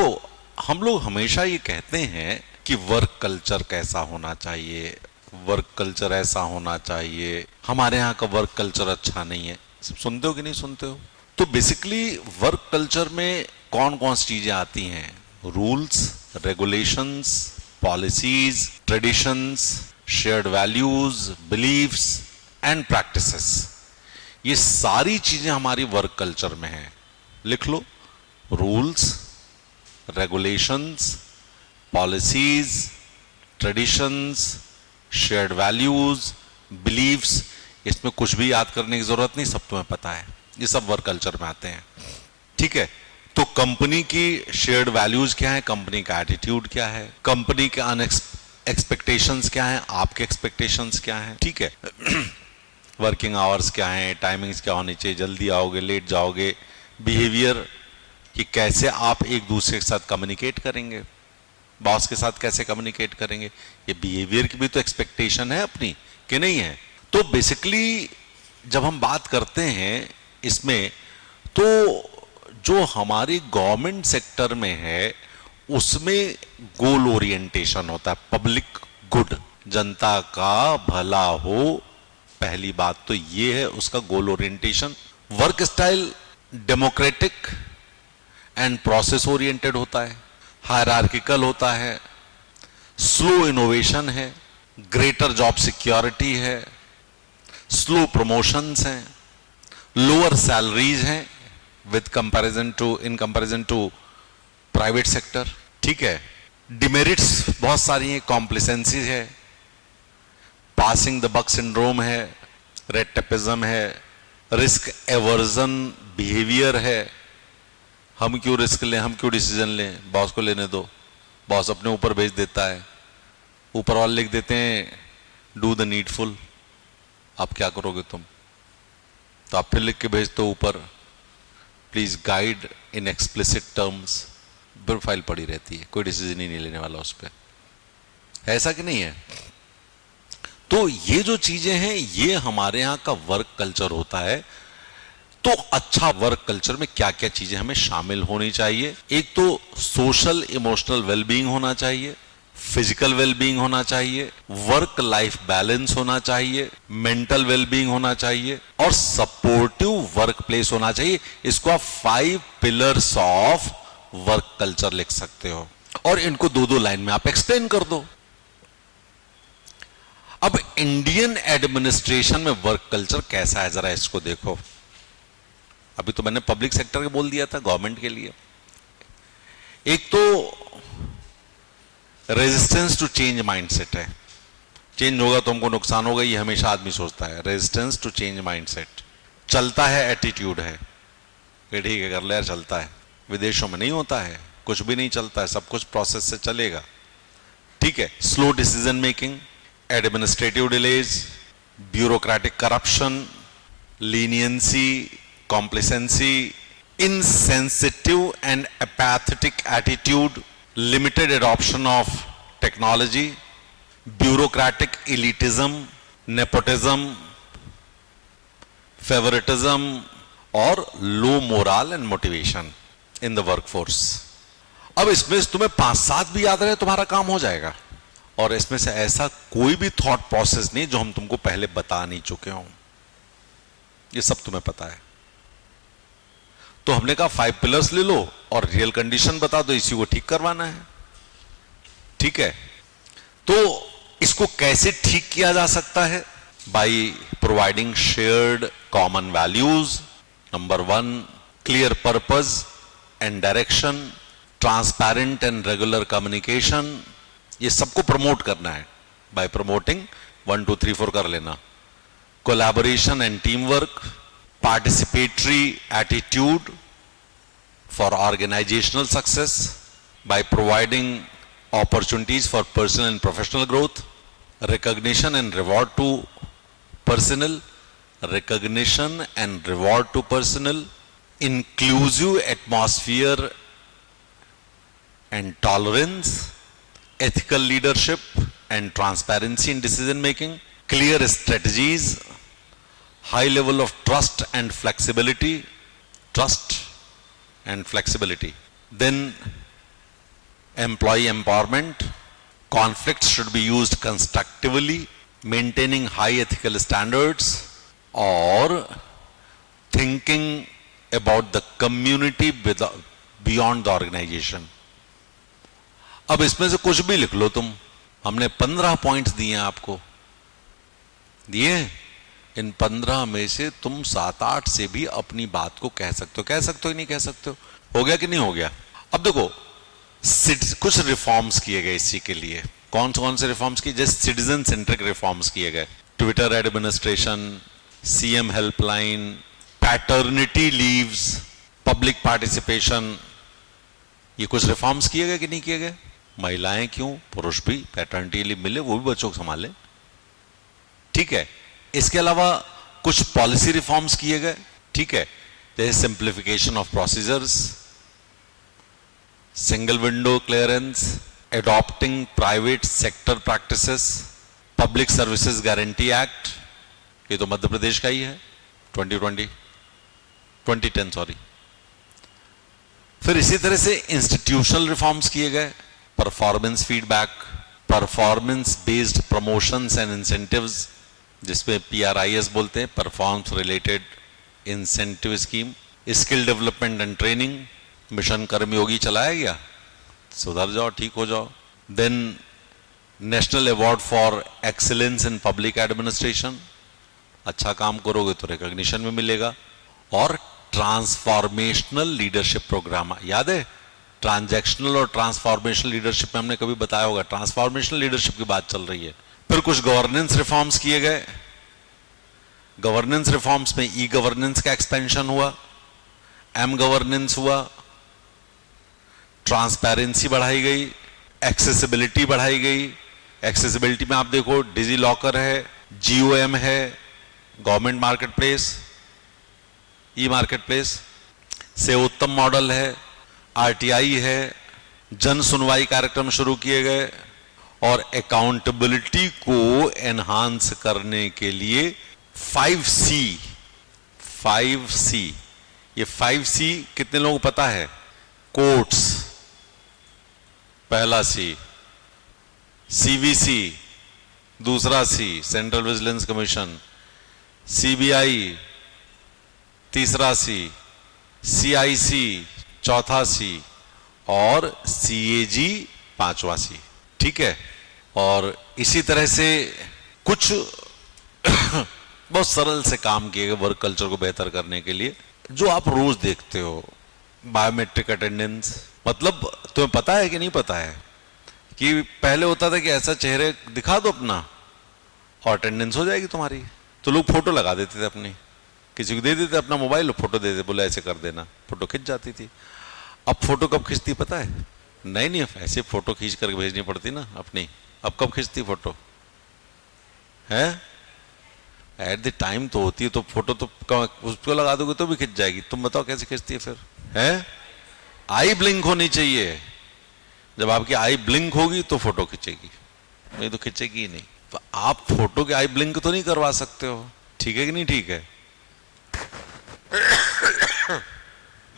देखो, हम लोग हमेशा ये कहते हैं कि वर्क कल्चर कैसा होना चाहिए, वर्क कल्चर ऐसा होना चाहिए, हमारे यहाँ का वर्क कल्चर अच्छा नहीं है। सुनते हो कि नहीं सुनते हो? तो बेसिकली वर्क कल्चर में कौन कौन सी चीजें आती हैं? Rules, regulations, policies, traditions, shared values, beliefs and practices, ये सारी चीजें हमारी वर्क कल्चर में हैं। लिख लो, rules, regulations, policies, traditions, shared values, believes. इसमें कुछ भी याद करने की जरूरत नहीं, सब तुम्हें पता है, ये सब वर्क कल्चर में आते हैं। ठीक है, तो कंपनी की शेयर्ड वैल्यूज क्या है, कंपनी का एटीट्यूड क्या है, कंपनी के एक्सपेक्टेशंस क्या है, आपके एक्सपेक्टेशंस क्या है। ठीक है, वर्किंग आवर्स क्या है, टाइमिंग्स क्या होनी चाहिए, जल्दी आओगे, लेट जाओगे, बिहेवियर कि कैसे आप एक दूसरे के साथ कम्युनिकेट करेंगे, बॉस के साथ कैसे कम्युनिकेट करेंगे, ये बिहेवियर की भी तो एक्सपेक्टेशन है अपनी, कि नहीं है? तो बेसिकली जब हम बात करते हैं इसमें, तो जो हमारी गवर्नमेंट सेक्टर में है उसमें गोल ओरिएंटेशन होता है, पब्लिक गुड, जनता का भला हो, पहली बात तो ये है उसका goal orientation. Work style democratic and process oriented होता है, हायरार्किकल होता है, स्लो इनोवेशन है, ग्रेटर जॉब सिक्योरिटी है, स्लो प्रमोशंस हैं, लोअर सैलरीज हैं in comparison to private sector. ठीक है, डिमेरिट्स बहुत सारी हैं, कॉम्प्लिसेंसी है, पासिंग द बक सिंड्रोम है, रेड टेपिज्म है, रिस्क एवर्जन बिहेवियर है, हम क्यों रिस्क लें, हम क्यों डिसीजन लें, बॉस को लेने दो, बॉस अपने ऊपर भेज देता है, ऊपर वाले लिख देते हैं डू द नीडफुल, आप क्या करोगे तुम, तो आप फिर लिख के भेजते हो ऊपर please guide in explicit terms, फिर फाइल पड़ी रहती है, कोई डिसीजन ही नहीं लेने वाला उस पर, ऐसा कि नहीं है? तो ये जो चीजें हैं ये हमारे यहाँ का वर्क कल्चर होता है। तो अच्छा वर्क कल्चर में क्या क्या चीजें हमें शामिल होनी चाहिए? एक तो सोशल इमोशनल वेलबींग होना चाहिए, फिजिकल वेलबींग होना चाहिए, वर्क लाइफ बैलेंस होना चाहिए, मेंटल वेलबींग होना चाहिए और सपोर्टिव वर्क प्लेस होना चाहिए। इसको आप 5 पिलर्स ऑफ वर्क कल्चर लिख सकते हो और इनको 2-2 लाइन में आप एक्सप्लेन कर दो। अब इंडियन एडमिनिस्ट्रेशन में वर्क कल्चर कैसा है, जरा इसको देखो। अभी तो मैंने पब्लिक सेक्टर के बोल दिया था, गवर्नमेंट के लिए। एक तो रेजिस्टेंस टू चेंज माइंडसेट है, चेंज होगा तो हमको नुकसान होगा, ये हमेशा आदमी सोचता है। Resistance to change mindset. चलता है एटीट्यूड है कि ठीक है कर ले, चलता है। विदेशों में नहीं होता है, कुछ भी नहीं चलता है, सब कुछ प्रोसेस से चलेगा। ठीक है, slow decision making, administrative delays, bureaucratic corruption, leniency, complacency, insensitive and apathetic attitude, limited adoption of technology, bureaucratic elitism, nepotism, favoritism और low morale and motivation in the workforce। अब इसमें तुम्हें 5-7 भी याद रहे तुम्हारा काम हो जाएगा, और इसमें से ऐसा कोई भी थॉट प्रोसेस नहीं जो हम तुमको पहले बता नहीं चुके हों, ये सब तुम्हें पता है। तो हमने कहा 5 पिलर्स ले लो और रियल कंडीशन बता दो, इसी को ठीक करवाना है। ठीक है, तो इसको कैसे ठीक किया जा सकता है? By providing shared common values, number 1 clear purpose and direction, transparent and regular communication, ये सबको प्रमोट करना है। बाय प्रमोटिंग 1 2 3 4 कर लेना। Collaboration and team work, participatory attitude for organizational success by providing opportunities for personal and professional growth, recognition and reward to personnel, inclusive atmosphere and tolerance, ethical leadership and transparency in decision making, clear strategies, high level of trust and flexibility, then employee empowerment, conflicts should be used constructively, maintaining high ethical standards, or thinking about the community beyond the organization. अब इसमें से कुछ भी लिख लो तुम, हमने 15 points दिए हैं आपको, दिए। इन 15 में से तुम 7-8 से भी अपनी बात को कह सकते हो नहीं कह सकते हो गया कि नहीं हो गया? अब देखो, कुछ रिफॉर्म्स किए गए इसी के लिए। कौन से रिफॉर्म्स किए? जैसे सिटीजन सेंट्रिक रिफॉर्म्स किए गए, Twitter administration, CM helpline, paternity leaves, public participation, ये कुछ रिफॉर्म्स किए गए कि नहीं किए गए? महिलाएं क्यों, पुरुष भी पैटर्निटी लीव मिले, वो भी बच्चों को संभाले, ठीक है। इसके अलावा कुछ पॉलिसी रिफॉर्म्स किए गए, ठीक है, जैसे simplification of procedures, single window clearance, adopting private sector practices, public services guarantee act, ये तो मध्य प्रदेश का ही है, 2010 सॉरी। फिर इसी तरह से इंस्टीट्यूशनल रिफॉर्म्स किए गए, performance feedback, performance based promotions and incentives, जिसमें PRIS बोलते हैं, performance related incentive scheme, skill development and training, mission Karmayogi चलाया गया, सुधर जाओ, ठीक हो जाओ। Then national award for excellence in public administration, अच्छा काम करोगे तो रिकॉग्निशन में मिलेगा। और ट्रांसफॉर्मेशनल लीडरशिप प्रोग्राम, याद है? ट्रांजैक्शनल और ट्रांसफॉर्मेशनल लीडरशिप में हमने कभी बताया होगा, ट्रांसफॉर्मेशनल लीडरशिप की बात चल रही है। फिर कुछ गवर्नेंस रिफॉर्म्स किए गए, गवर्नेंस रिफॉर्म्स में ई गवर्नेंस का एक्सपेंशन हुआ, एम गवर्नेंस हुआ, ट्रांसपेरेंसी बढ़ाई गई, एक्सेसिबिलिटी बढ़ाई गई। एक्सेसिबिलिटी में आप देखो, डिजी लॉकर है, GOM है, गवर्नमेंट मार्केट प्लेस, ई मार्केट प्लेस से उत्तम मॉडल है, RTI है, जन सुनवाई कार्यक्रम शुरू किए गए, और अकाउंटेबिलिटी को एनहांस करने के लिए 5C, ये 5C कितने लोगों को पता है? कोर्ट्स पहला C, CVC दूसरा C, central vigilance commission, CBI तीसरा C, CIC चौथा C, और CAG पांचवा C, ठीक है। और इसी तरह से कुछ बहुत सरल से काम किए गए वर्क कल्चर को बेहतर करने के लिए, जो आप रोज देखते हो। बायोमेट्रिक अटेंडेंस, मतलब तुम्हें पता है कि नहीं पता है कि पहले होता था कि ऐसा चेहरे दिखा दो अपना और अटेंडेंस हो जाएगी तुम्हारी, तो लोग फोटो लगा देते थे अपनी, किसी को दे देते अपना मोबाइल, फोटो दे देते, बोला ऐसे कर देना, फोटो खिंच जाती थी। अब फोटो कब खिंचती पता है? नहीं ऐसे फोटो खींच करके भेजनी पड़ती ना अपनी। अब कब खिंचती फोटो है? एट द टाइम तो होती है, तो फोटो तो उसको लगा दोगे तो भी खिंच जाएगी। तुम बताओ कैसे खिंचती है फिर? है आई ब्लिंक होनी चाहिए, जब आपकी आई ब्लिंक होगी तो फोटो खिंचेगी, नहीं तो खिंचेगी ही नहीं। तो आप फोटो के आई ब्लिंक तो नहीं करवा सकते हो, ठीक है कि नहीं? ठीक है,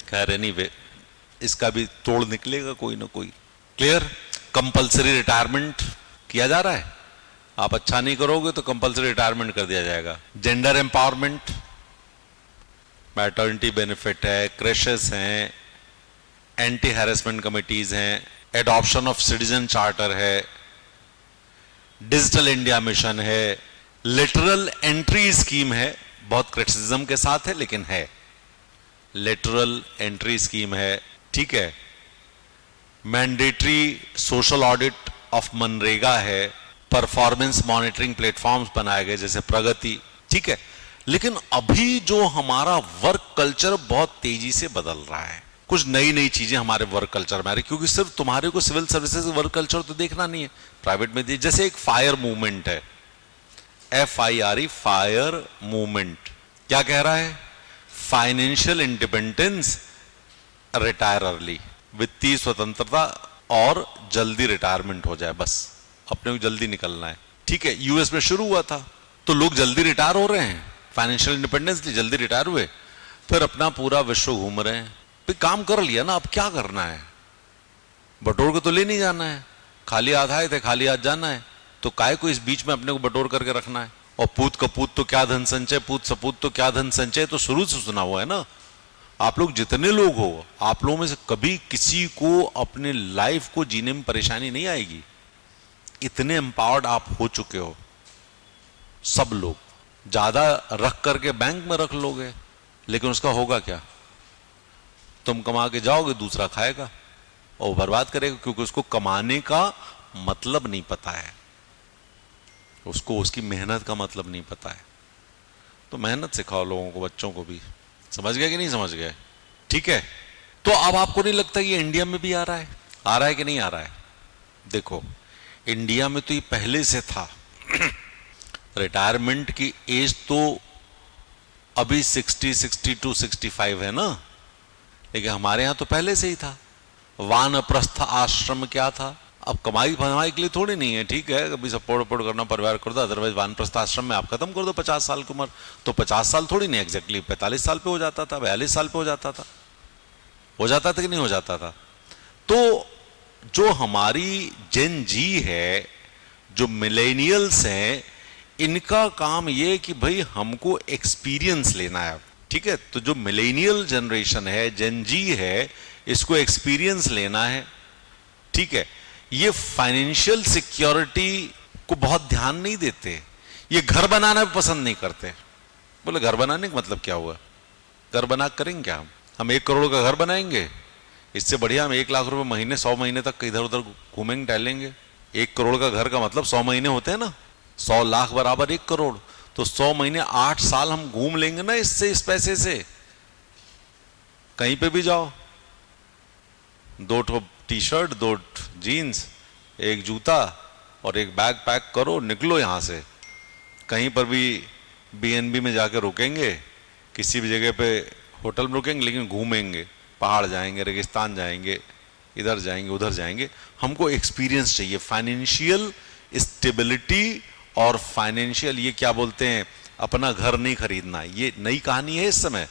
खैर नहीं, इसका भी तोड़ निकलेगा कोई ना कोई। क्लियर? कंपलसरी रिटायरमेंट किया जा रहा है, आप अच्छा नहीं करोगे तो कंपलसरी रिटायरमेंट कर दिया जाएगा। जेंडर एम्पावरमेंट, मैटर्निटी बेनिफिट है, क्रेशेस हैं, एंटी हैरेसमेंट कमिटीज हैं, एडॉप्शन ऑफ सिटीजन चार्टर है, डिजिटल इंडिया मिशन है, लिटरल एंट्री स्कीम है, बहुत क्रिटिसिज्म के साथ है लेकिन है, लिटरल एंट्री स्कीम है, ठीक है। Mandatory social audit of MNREGA है, परफॉर्मेंस मॉनिटरिंग प्लेटफॉर्म्स बनाए गए जैसे प्रगति, ठीक है। लेकिन अभी जो हमारा वर्क कल्चर बहुत तेजी से बदल रहा है, कुछ नई नई चीजें हमारे वर्क कल्चर में आ रही, क्योंकि सिर्फ तुम्हारे को सिविल सर्विसेज वर्क कल्चर तो देखना नहीं है, प्राइवेट में जैसे एक फायर मूवमेंट है, FIRE, फायर मूवमेंट, क्या कह रहा है? फाइनेंशियल इंडिपेंडेंस, रिटायर अर्ली, वित्तीय स्वतंत्रता और जल्दी रिटायरमेंट हो जाए, बस अपने को जल्दी निकलना है, ठीक है। यूएस में शुरू हुआ था तो लोग जल्दी रिटायर हो रहे हैं, फाइनेंशियल इंडिपेंडेंस ली, जल्दी रिटायर हुए, फिर अपना पूरा विश्व घूम रहे हैं। फिर काम कर लिया ना, अब क्या करना है? बटोर के तो ले नहीं जाना है, खाली हाथ आए थे खाली हाथ जाना है, तो काय को इस बीच में अपने को बटोर करके रखना है। और पूत कपूत तो क्या धन संचय, पूत सपूत तो क्या धन संचय, तो शुरू से सुना हुआ है ना। आप लोग जितने लोग हो, आप लोगों में से कभी किसी को अपने लाइफ को जीने में परेशानी नहीं आएगी, इतने एम्पावर्ड आप हो चुके हो सब लोग। ज्यादा रख करके बैंक में रख लोगे, लेकिन उसका होगा क्या? तुम कमा के जाओगे, दूसरा खाएगा और वो बर्बाद करेगा, क्योंकि उसको कमाने का मतलब नहीं पता है, उसको उसकी मेहनत का मतलब नहीं पता है। तो मेहनत सिखाओ लोगों को, बच्चों को भी। समझ गए कि नहीं समझ गए? ठीक है। तो अब आपको नहीं लगता ये इंडिया में भी आ रहा है? आ रहा है कि नहीं आ रहा है? देखो, इंडिया में तो ये पहले से था। रिटायरमेंट की एज तो अभी 60, 62, 65 है ना, लेकिन हमारे यहां तो पहले से ही था। वानप्रस्थ आश्रम क्या था? अब कमाई फमाई के लिए थोड़ी नहीं है, ठीक है, कभी सपोर्ट वपोर्ट करना, परिवार कर दो, अदरवाइज वानप्रस्थ आश्रम में आप खत्म कर दो 50 साल की उम्र। तो 50 साल थोड़ी नहीं, एग्जैक्टली 45 साल पे हो जाता था, 42 साल पे हो जाता था। हो जाता था कि नहीं हो जाता था? तो जो हमारी जेन जी है, जो मिलेनियल्स हैं, इनका काम ये कि भाई हमको एक्सपीरियंस लेना है, ठीक है। तो जो मिलेनियल जनरेशन है, जेन जी है, इसको एक्सपीरियंस लेना है, ठीक है। ये फाइनेंशियल सिक्योरिटी को बहुत ध्यान नहीं देते, ये घर बनाना भी पसंद नहीं करते। बोले घर बनाने का मतलब क्या हुआ? घर बना करेंगे क्या? हम 1 करोड़ का घर बनाएंगे? इससे बढ़िया हम 1 लाख रुपए महीने 100 महीने तक इधर उधर घूमेंगे टहलेंगे। 1 करोड़ का घर का मतलब 100 महीने होते हैं ना, 100 लाख बराबर 1 करोड़, तो 100 महीने 8 साल हम घूम लेंगे ना इससे, इस पैसे से। कहीं पे भी जाओ, 2 टी शर्ट, 2 जीन्स, 1 जूता और 1 बैग पैक करो, निकलो यहां से। कहीं पर भी बीएनबी में जाके रुकेंगे, किसी भी जगह पे होटल में रुकेंगे, लेकिन घूमेंगे, पहाड़ जाएंगे, रेगिस्तान जाएंगे, इधर जाएंगे उधर जाएंगे। हमको एक्सपीरियंस चाहिए, फाइनेंशियल स्टेबिलिटी और फाइनेंशियल, ये क्या बोलते हैं, अपना घर नहीं खरीदना। ये नई कहानी है इस समय।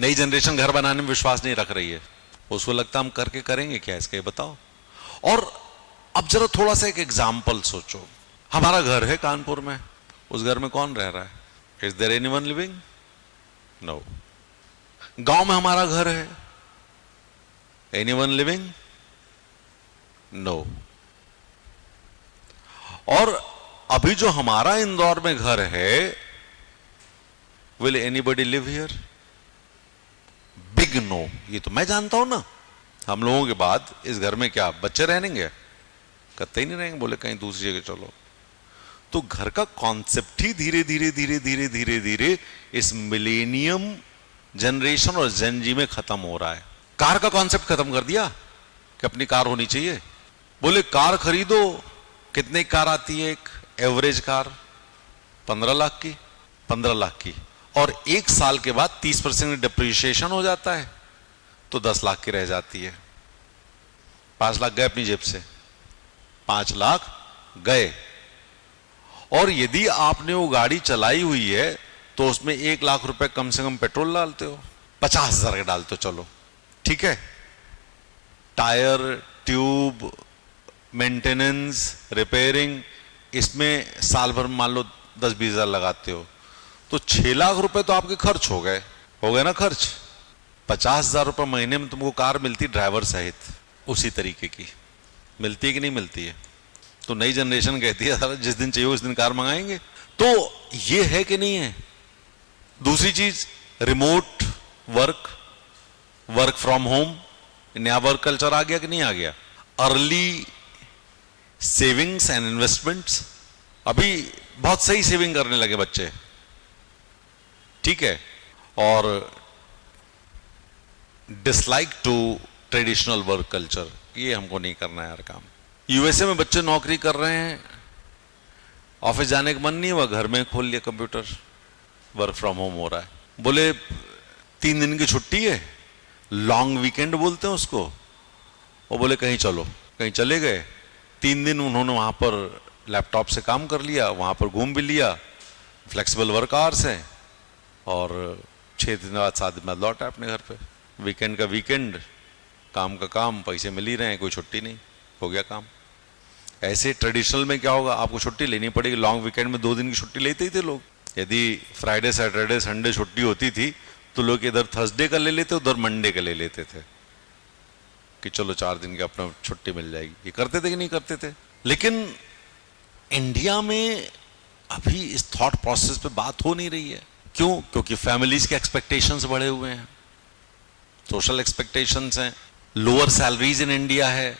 नई जनरेशन घर बनाने में विश्वास नहीं रख रही है, उसको लगता हम करके करेंगे क्या इसका, ये बताओ। और अब जरा थोड़ा सा एक एग्जाम्पल सोचो, हमारा घर है कानपुर में, उस घर में कौन रह रहा है? Is there anyone living? No. गांव में हमारा घर है, एनीवन लिविंग? नो। और अभी जो हमारा इंदौर में घर है, will anybody live here? Big no. ये तो मैं जानता हूं ना, हम लोगों के बाद इस घर में क्या बच्चे रहेंगे? कतई नहीं रहेंगे, बोले कहीं दूसरी जगह चलो। तो घर का कॉन्सेप्ट ही धीरे धीरे धीरे धीरे धीरे धीरे इस मिलेनियम जनरेशन और जेन जी में खत्म हो रहा है। कार का कॉन्सेप्ट खत्म कर दिया कि अपनी कार होनी चाहिए। बोले कार खरीदो, कितने कार आती है एक एवरेज कार? 15 लाख की, 15 लाख की, और 1 साल के बाद 30% डिप्रिसिएशन हो जाता है, तो 10 लाख की रह जाती है। 5 लाख गए अपनी जेब से, 5 लाख गए। और यदि आपने वो गाड़ी चलाई हुई है तो उसमें 1 लाख रुपए कम से कम पेट्रोल डालते हो, 50,000 के डालते हो, चलो ठीक है। टायर, ट्यूब, मेंटेनेंस, रिपेयरिंग, इसमें साल भर मान लो 10-20 हजार लगाते हो, तो 6 लाख रुपए तो आपके खर्च हो गए ना खर्च। 50,000 रुपए महीने में तुमको कार मिलती ड्राइवर सहित, उसी तरीके की मिलती है कि नहीं मिलती है? तो नई जनरेशन कहती है जिस दिन चाहिए उस दिन कार मंगाएंगे। तो ये है कि नहीं है? दूसरी चीज, remote work, work from home, नया वर्क कल्चर आ गया कि नहीं आ गया? अर्ली सेविंग्स एंड इन्वेस्टमेंट्स, अभी बहुत सही सेविंग करने लगे बच्चे, ठीक है। और dislike to traditional work culture, ये हमको नहीं करना है यार काम। यूएसए में बच्चे नौकरी कर रहे हैं, ऑफिस जाने का मन नहीं हुआ, घर में खोल लिया कंप्यूटर, वर्क फ्रॉम होम हो रहा है। बोले 3 दिन की छुट्टी है, लॉन्ग वीकेंड बोलते हैं उसको, वो बोले कहीं चलो, कहीं चले गए। 3 दिन उन्होंने वहां पर लैपटॉप से काम कर लिया, वहां पर घूम भी लिया, फ्लेक्सिबल वर्क आवर्स हैं, और 6 दिन बाद 7 दिन बाद लौटा अपने घर पे। वीकेंड का वीकेंड काम का काम, पैसे मिल ही रहे हैं, कोई छुट्टी नहीं, हो गया काम। ऐसे ट्रेडिशनल में क्या होगा, आपको छुट्टी लेनी पड़ेगी। लॉन्ग वीकेंड में 2 दिन की छुट्टी लेते ही थे लोग। यदि फ्राइडे सैटरडे संडे छुट्टी होती थी तो लोग इधर थर्सडे का ले लेते, उधर मंडे का ले लेते थे कि चलो 4 दिन की अपना छुट्टी मिल जाएगी। ये करते थे कि नहीं करते थे? लेकिन इंडिया में अभी इस थॉट प्रोसेस पे बात हो नहीं रही है। क्यों? क्योंकि फैमिलीज के एक्सपेक्टेशंस बढ़े हुए हैं, सोशल एक्सपेक्टेशंस हैं, लोअर सैलरीज इन इंडिया है,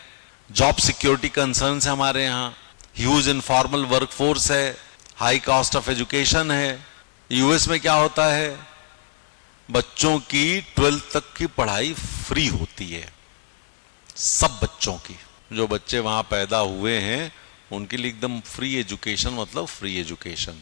जॉब सिक्योरिटी कंसर्न्स है हमारे यहाँ, ह्यूज इनफॉर्मल वर्कफोर्स है, हाई कॉस्ट ऑफ एजुकेशन है। यूएस में क्या होता है, बच्चों की 12th तक की पढ़ाई फ्री होती है, सब बच्चों की। जो बच्चे वहां पैदा हुए हैं उनके लिए एकदम फ्री एजुकेशन, मतलब फ्री एजुकेशन।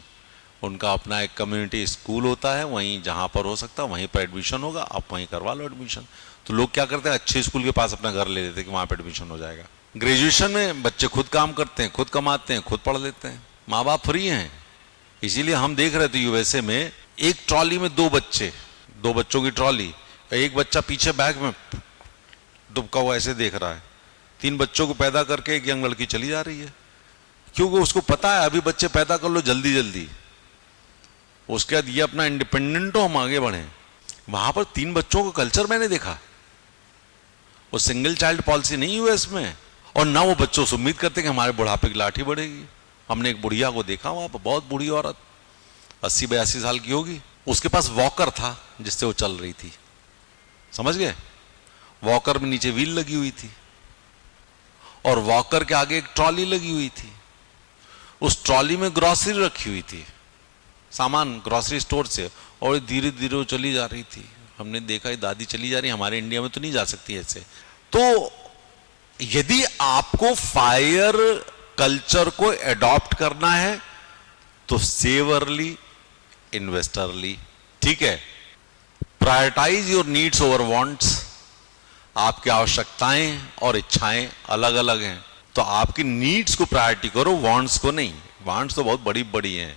उनका अपना एक कम्युनिटी स्कूल होता है, वहीं जहां पर हो सकता है वहीं पर एडमिशन होगा, आप वहीं करवा लो एडमिशन। तो लोग क्या करते हैं, अच्छे स्कूल के पास अपना घर ले लेते हैं कि वहां पर एडमिशन हो जाएगा। ग्रेजुएशन में बच्चे खुद काम करते हैं, खुद कमाते हैं, खुद पढ़ लेते हैं, माँ बाप फ्री हैं। इसीलिए हम देख रहे थे यूएसए में एक ट्रॉली में 2 बच्चे, 2 बच्चों की ट्रॉली, एक बच्चा पीछे बैग में दुबका हुआ ऐसे देख रहा है, 3 बच्चों को पैदा करके एक यंग लड़की चली जा रही है, क्योंकि उसको पता है अभी बच्चे पैदा कर लो जल्दी जल्दी, उसके बाद ये अपना इंडिपेंडेंट हो, हम आगे बढ़े। वहां पर 3 बच्चों का कल्चर मैंने देखा। वो सिंगल चाइल्ड पॉलिसी नहीं यूएस में, और ना वो बच्चों से उम्मीद करते कि हमारे बुढ़ापे की लाठी बढ़ेगी। हमने एक बुढ़िया को देखा वहां पर, बहुत बूढ़ी औरत, 80-82 साल की होगी, उसके पास वॉकर था जिससे वो चल रही थी, समझ गए? वॉकर में नीचे व्हील लगी हुई थी और वॉकर के आगे एक ट्रॉली लगी हुई थी। उस ट्रॉली में ग्रोसरी रखी हुई थी, सामान ग्रोसरी स्टोर से, और धीरे धीरे वो चली जा रही थी। हमने देखा ये दादी चली जा रही है, हमारे इंडिया में तो नहीं जा सकती ऐसे। तो यदि आपको फायर कल्चर को एडॉप्ट करना है तो सेव अर्ली, इन्वेस्ट अर्ली, ठीक है? Prioritise your needs over wants. आपकी आवश्यकताएं और इच्छाएं अलग अलग हैं, तो आपकी नीड्स को प्रायोरिटी करो, वांट्स को नहीं। वांट्स तो बहुत बड़ी बड़ी हैं,